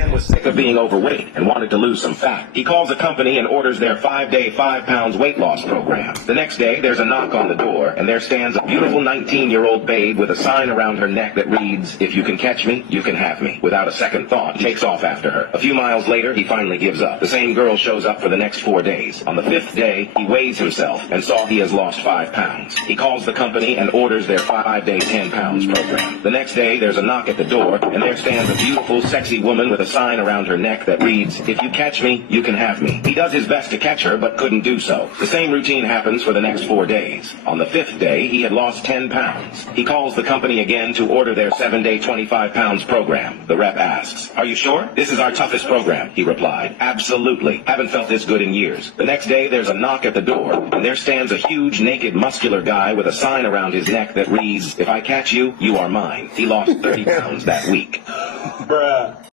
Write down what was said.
man was sick of being overweight and wanted to lose some fat. He calls a company and orders their 5-day, 5 pounds weight loss program. The next day, there's a knock on the door, and there stands a beautiful 19-year-old babe with a sign around her neck that reads, "If you can catch me, you can have me." Without a second thought, he takes off after her. A few miles later, he finally gives up. The same girl shows up for the next 4 days. On the 5th day, he weighs himself and saw he has lost 5 pounds. He calls the company and orders their 5-day, 10 pounds program. The next day, there's a knock at the door, and there stands a beautiful, sexy woman with a sign around her neck that reads, "If you catch me, you can have me." He does his best to catch her, but couldn't do so. The same routine happens for the next 4 days. On the 5th day, he had lost 10 pounds. He calls the company again to order their 7-day, 25 pounds program. The rep asks, "Are you sure? This is our toughest program," he replied. "Absolutely. Haven't felt this good in years." The next day, there's a knock at the door, and there stands a huge, naked, muscular guy with a sign around his neck that reads, "If I catch you, you are mine." He lost 30 pounds that week. Bruh.